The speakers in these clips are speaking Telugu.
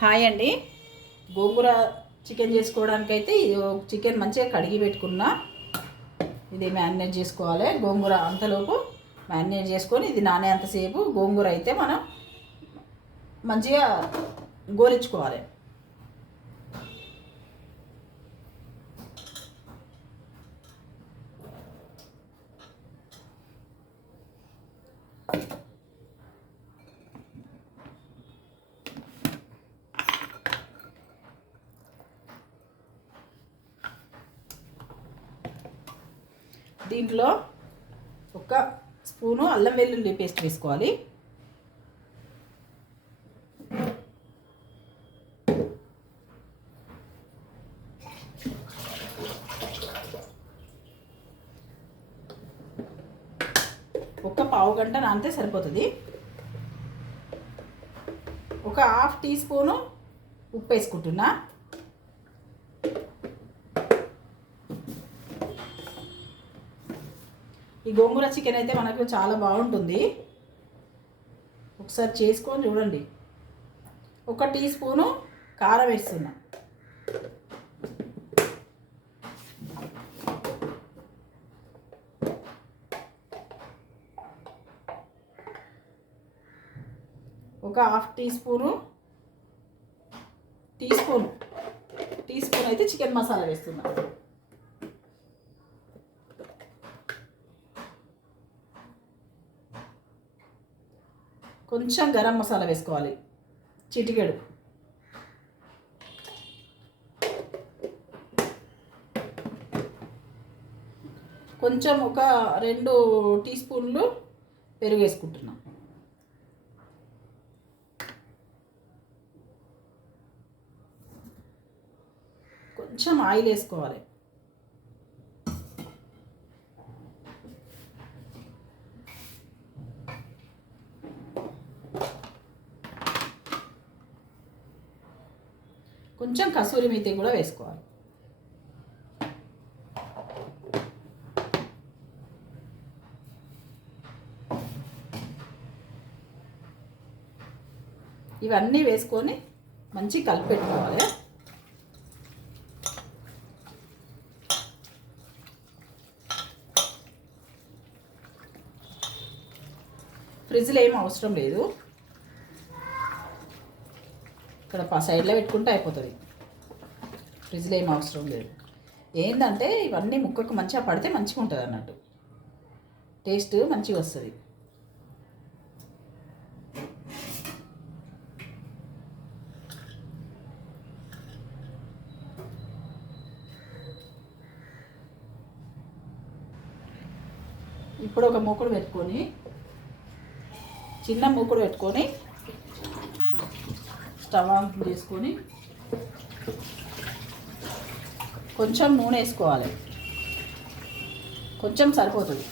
హాయ్ అండి. గోంగూర చికెన్ చేసుకోవడానికైతే ఇది ఒక చికెన్ మంచిగా కడిగి పెట్టుకున్నా. ఇది మ్యారినేట్ చేసుకోవాలి. గోంగూర అంతలోపు మ్యారినేట్ చేసుకొని ఇది నానే అంతసేపు గోంగూర అయితే మనం మంచిగా గోరించుకోవాలి దీంట్లో ఒక స్పూను అల్లం వెల్లుల్లి పేస్ట్ వేసుకోవాలి. ఒక పావు గంట నానితే సరిపోతుంది. ఒక హాఫ్ టీ స్పూను ఉప్పు వేసుకుంటున్నా. ఈ గోంగూర చికెన్ అయితే మనకు చాలా బాగుంటుంది. ఒకసారి చేసుకొని చూడండి. ఒక టీ స్పూను కారం వేస్తున్నా. ఒక half teaspoon teaspoon. Teaspoon అయితే చికెన్ మసాలా వేస్తున్నా. కొంచెం గరం మసాలా వేసుకోవాలి. చిటికెడు. కొంచెం ఒక రెండు టీ స్పూన్లు పెరుగు వేసుకుంటున్నాం. కొంచెం ఆయిల్ వేసుకోవాలి. కొంచెం కసూరి మేతి కూడా వేసుకోవాలి. ఇవన్నీ వేసుకొని మంచి కలిపెట్టుకోవాలి. ఫ్రిడ్జ్లో ఏం అవసరం లేదు. ఇక్కడ సైడ్లో పెట్టుకుంటే అయిపోతుంది. ఫ్రిడ్జ్లో ఏం అవసరం లేదు. ఏంటంటే ఇవన్నీ ముక్కకు మంచిగా పడితే మంచిగా ఉంటుంది అన్నట్టు. టేస్ట్ మంచిగా వస్తుంది. ఇప్పుడు ఒక మూకుడు పెట్టుకొని చిన్న మూకుడు పెట్టుకొని స్టవ్ ఆన్ చేసుకొని కొంచెం నూనె వేసుకోవాలి. కొంచెం సరిపోతుంది.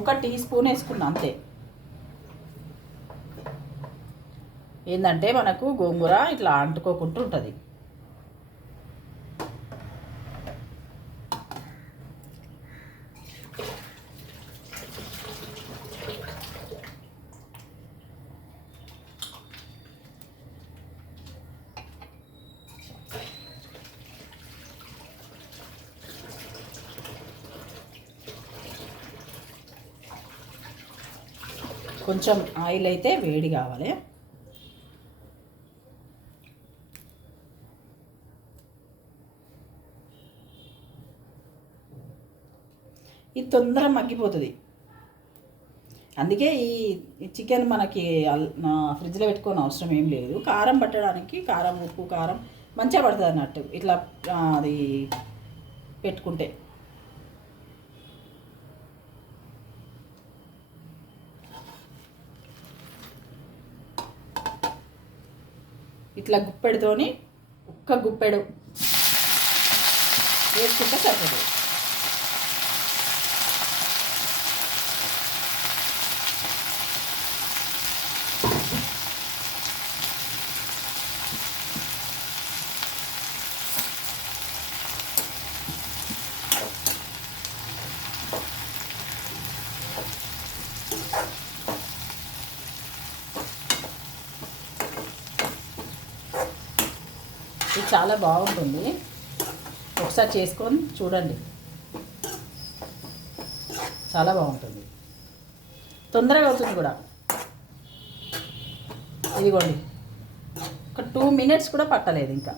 ఒక టీ స్పూన్ వేసుకున్నా అంతే. ఏంటంటే మనకు గోంగూర ఇట్లా అంటుకోకుండా ఉంటుంది. కొంచెం ఆయిల్ అయితే వేడి కావాలి. ఇది తొందర మగ్గిపోతుంది. అందుకే ఈ చికెన్ మనకి ఫ్రిడ్జ్లో పెట్టుకోని అవసరం ఏం లేదు. కారం పట్టడానికి కారం ఉప్పు కారం మంచిగా పడుతుంది అన్నట్టు ఇట్లా అది పెట్టుకుంటే. ఇట్లా గుప్పెడుతోని ఒక్క గుప్పెడు వేసుకుంటే సరిపోతుంది. చాలా బాగుంటుంది. ఒకసారి చేసుకొని చూడండి. చాలా బాగుంటుంది. తొందరగా అవుతుంది కూడా. ఇదిగోండి. ఒక టూ మినిట్స్ కూడా పట్టలేదు ఇంకా.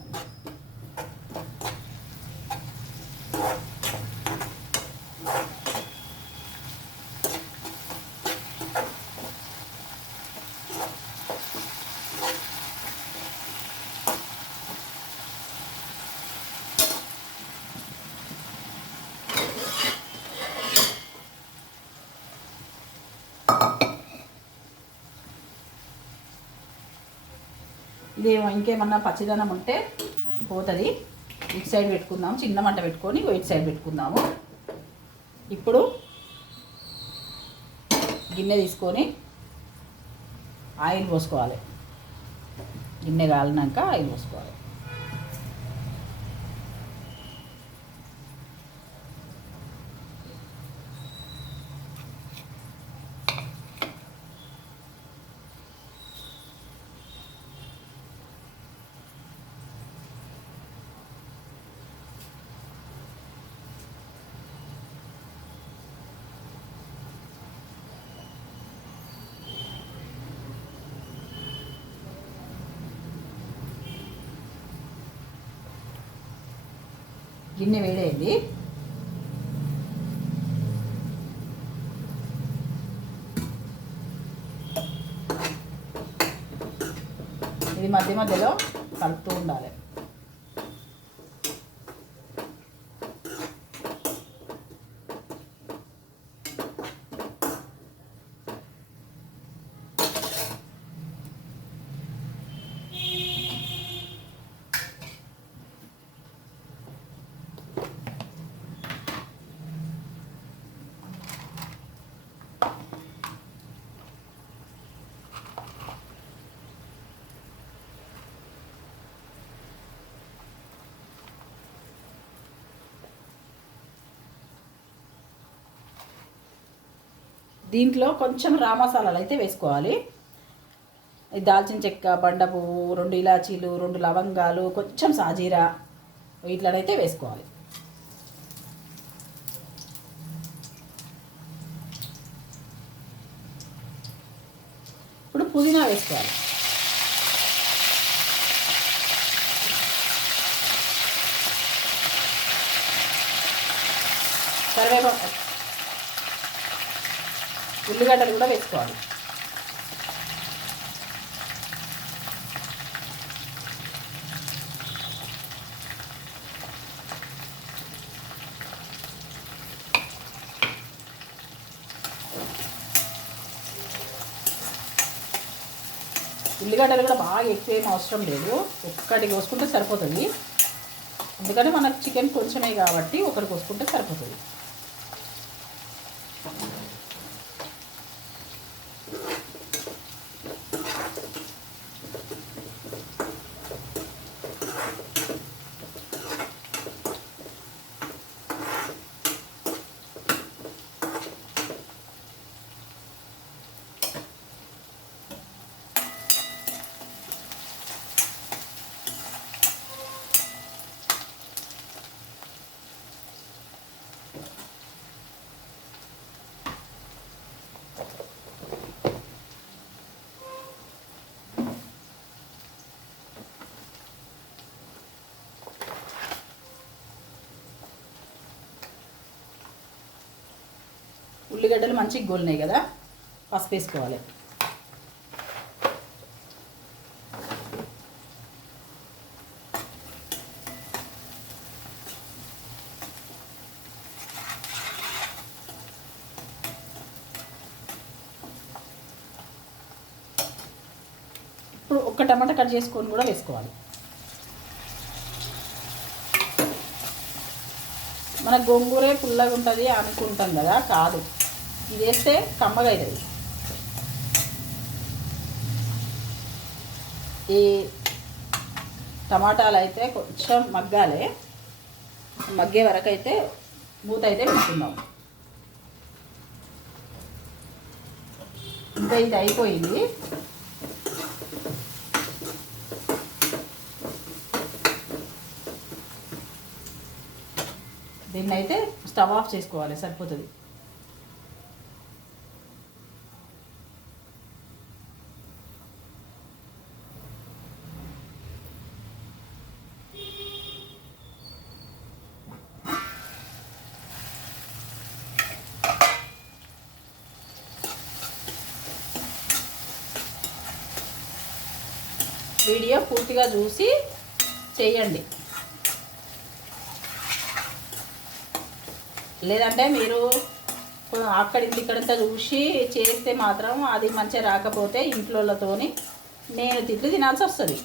ఇది ఇంకేమన్నా పచ్చిదనం ఉంటే పోతుంది. ఇటు సైడ్ పెట్టుకుందాము చిన్న మంట పెట్టుకొని ఇటు సైడ్ పెట్టుకుందాము. ఇప్పుడు గిన్నె తీసుకొని ఆయిల్ పోసుకోవాలి. గిన్నె కాలినాక ఆయిల్ పోసుకోవాలి. గిన్నె వేడైంది. ఇది మధ్య మధ్యలో కలుపుతూ ఉండాలి. దీంట్లో కొంచెం రా మసాలాలు అయితే వేసుకోవాలి. దాల్చిన చెక్క బండ పువ్వు రెండు ఇలాచీలు రెండు లవంగాలు కొంచెం సాజీరా వీటిలోనైతే వేసుకోవాలి. ఇప్పుడు పుదీనా వేసుకోవాలి. కరివేపాకు ఉల్లిగడ్డలు కూడా వేసుకోవాలి. ఉల్లిగడ్డలు కూడా బాగా ఎక్కువ ఏం అవసరం లేదు. ఒక్కటి కోసుకుంటే సరిపోతుంది. ఎందుకంటే మనకు చికెన్ కొంచెమే కాబట్టి ఒకటి కోసుకుంటే సరిపోతుంది. ఉల్లిగడ్డలు మంచిగా గోలినాయి కదా? పసుపు వేసుకోవాలి. ఇప్పుడు ఒక్క టమాటా కట్ చేసుకొని కూడా వేసుకోవాలి. మన గోంగూరే పుల్లగా ఉంటుంది అనుకుంటాం కదా? కాదు. ఇది వేస్తే కమ్మగా అవుతుంది. ఈ టమాటాలు అయితే కొంచెం మగ్గాలి. మగ్గే వరకు అయితే మూత అయితే పెట్టుకుందాం. ఇంకా ఇది అయిపోయింది. దీన్ని అయితే స్టవ్ ఆఫ్ చేసుకోవాలి సరిపోతుంది. పూర్తిగా చూసి చేయండి. లేదంటే మీరు అక్కడి ఇక్కడంతా చూసి చేస్తే మాత్రం అది మంచిగా రాకపోతే ఇంట్లోతోని నేను తిట్లు తినాల్సి వస్తుంది.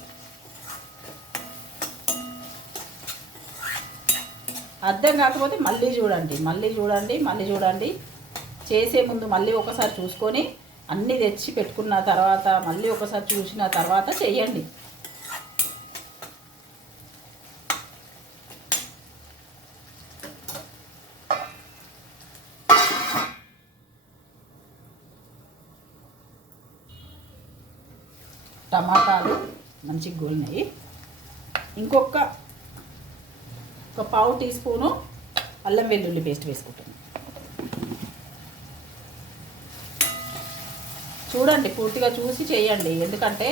అర్థం కాకపోతే మళ్ళీ చూడండి మళ్ళీ చూడండి మళ్ళీ చూడండి. చేసే ముందు మళ్ళీ ఒకసారి చూసుకొని అన్నీ తెచ్చి పెట్టుకున్న తర్వాత మళ్ళీ ఒకసారి చూసిన తర్వాత చేయండి. టమాటాలు మంచిగా గోలినాయి. ఇంకొక ఒక పావు టీ స్పూను అల్లం వెల్లుల్లి పేస్ట్ వేసుకుంటాను చూడండి పూర్తిగా చూసి చేయండి. ఎందుకంటే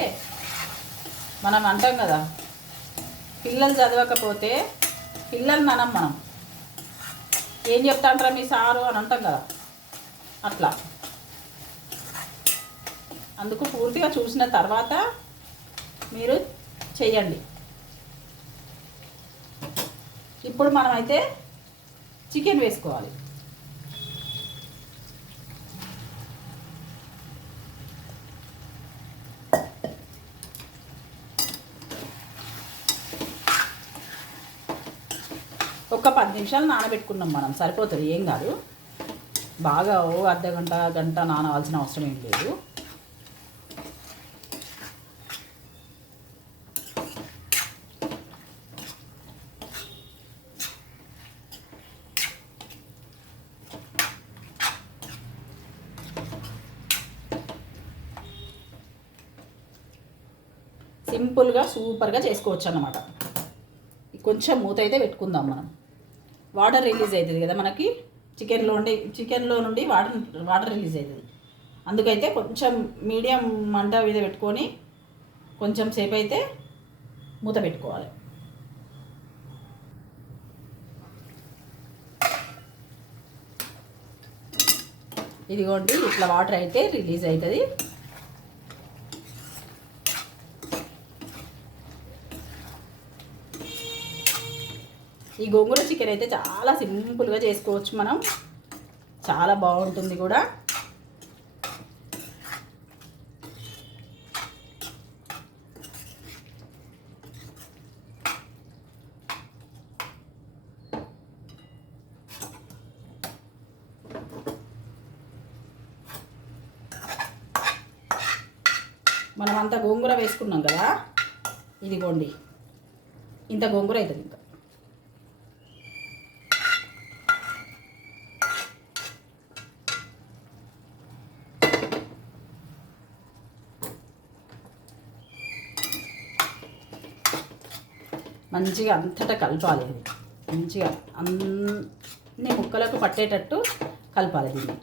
మనం అంటాం కదా పిల్లలు చదవకపోతే పిల్లల్ని అనం మనం. ఏం చెప్తాంటారా మీ సారు అని అంటాం కదా అట్లా. అందుకు పూర్తిగా చూసిన తర్వాత మీరు చేయండి ఇప్పుడు మనమైతే చికెన్ వేసుకోవాలి. ఒక పది నిమిషాలు నానబెట్టుకున్నాం మనం సరిపోతుంది ఏం కాదు. బాగా ఓ అర్ధ గంట గంట నానవలసిన అవసరం ఏం లేదు. సింపుల్గా సూపర్గా చేసుకోవచ్చు అనమాట కొంచెం మూత అయితే పెట్టుకుందాం మనం. వాటర్ రిలీజ్ అవుతుంది కదా మనకి. చికెన్లో ఉండి చికెన్లో నుండి వాటర్ వాటర్ రిలీజ్ అవుతుంది అందుకైతే కొంచెం మీడియం మంట మీద పెట్టుకొని కొంచెం సేపు అయితే మూత పెట్టుకోవాలి. ఇదిగోండి ఇట్లా వాటర్ అయితే రిలీజ్ అవుతుంది ఈ గోంగూర చికెన్ అయితే చాలా సింపుల్గా చేసుకోవచ్చు మనం. చాలా బాగుంటుంది కూడా. మనం అంత గోంగూర వేసుకున్నాం కదా? ఇదిగోండి. ఇంత గోంగూర అవుతుంది ఇంకా. మంచిగా అంతటా కలపాలి. అది మంచిగా అన్ని ముక్కలకు పట్టేటట్టు కలపాలి దీన్ని.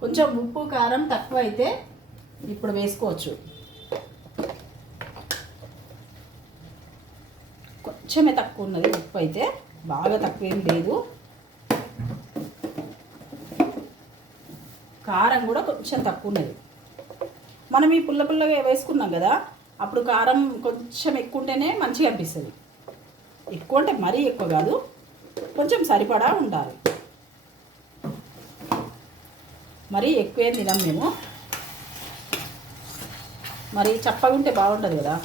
కొంచెం ఉప్పు కారం తక్కువ అయితే ఇప్పుడు వేసుకోవచ్చు. కొంచెమే తక్కువ ఉన్నది ఉప్పు అయితే. బాగా తక్కువ ఏం లేదు. కారం కూడా కొంచెం తక్కువ ఉన్నది. మనం ఈ పుల్ల పుల్లగా వేసుకున్నాం కదా అప్పుడు కారం కొంచెం ఎక్కువ ఉంటేనే మంచిగా అనిపిస్తుంది. ఎక్కువ అంటే మరీ ఎక్కువ కాదు కొంచెం సరిపడా ఉండాలి. మరీ ఎక్కువే తినాం మేము. మరి చప్పగా ఉంటే బాగుంటుంది కదా.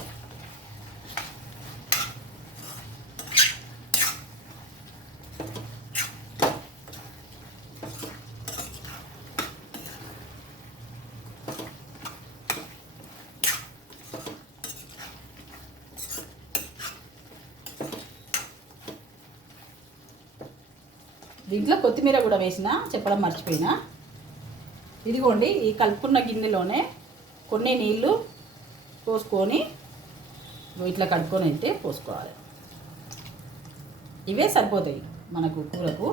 దీంట్లో కొత్తిమీర కూడా వేసిన చెప్పడం మర్చిపోయినా. ఇదిగోండి ఈ కలుపుకున్న గిన్నెలోనే కొన్ని నీళ్ళు పోసుకొని ఇట్లా కడుక్కొని అయితే పోసుకోవాలి. ఇవే సరిపోతాయి. మనకు కూరకు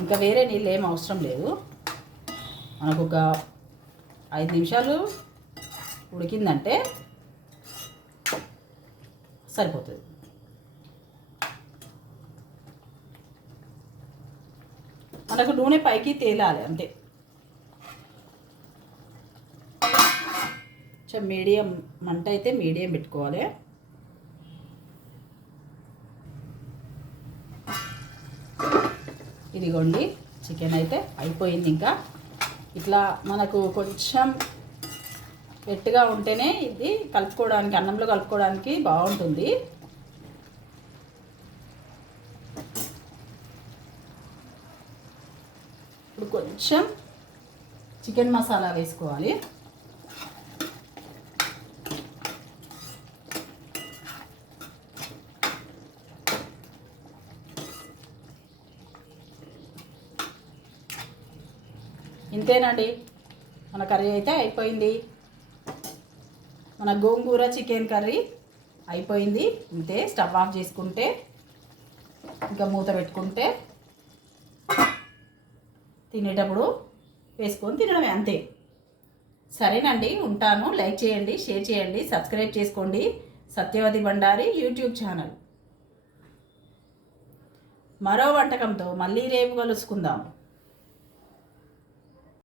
ఇంకా వేరే నీళ్ళు ఏం అవసరం లేదు. మనకు ఒక ఐదు నిమిషాలు ఉడికిందంటే సరిపోతుంది. మనకు నూనె పైకి తేలాలి అంతే. కొంచెం మీడియం మంట అయితే మీడియం పెట్టుకోవాలి. ఇదిగోండి చికెన్ అయితే అయిపోయింది ఇంకా. ఇట్లా మనకు కొంచెం గట్టిగా ఉంటేనే ఇది కలుపుకోవడానికి అన్నంలో కలుపుకోవడానికి బాగుంటుంది. ఇప్పుడు కొంచెం చికెన్ మసాలా వేసుకోవాలి. ఇంతేనండి. మన కర్రీ అయితే అయిపోయింది. మన గోంగూర చికెన్ కర్రీ అయిపోయింది. ఇంతే స్టవ్ ఆఫ్ చేసుకుంటే ఇంకా మూత పెట్టుకుంటే తినేటప్పుడు వేసుకొని తినడమే అంతే. సరేనండి ఉంటాను. లైక్ చేయండి షేర్ చేయండి సబ్స్క్రైబ్ చేసుకోండి. Satyavathi Bandari YouTube channel. మరో వంటకంతో మళ్ళీ రేపు కలుసుకుందాం.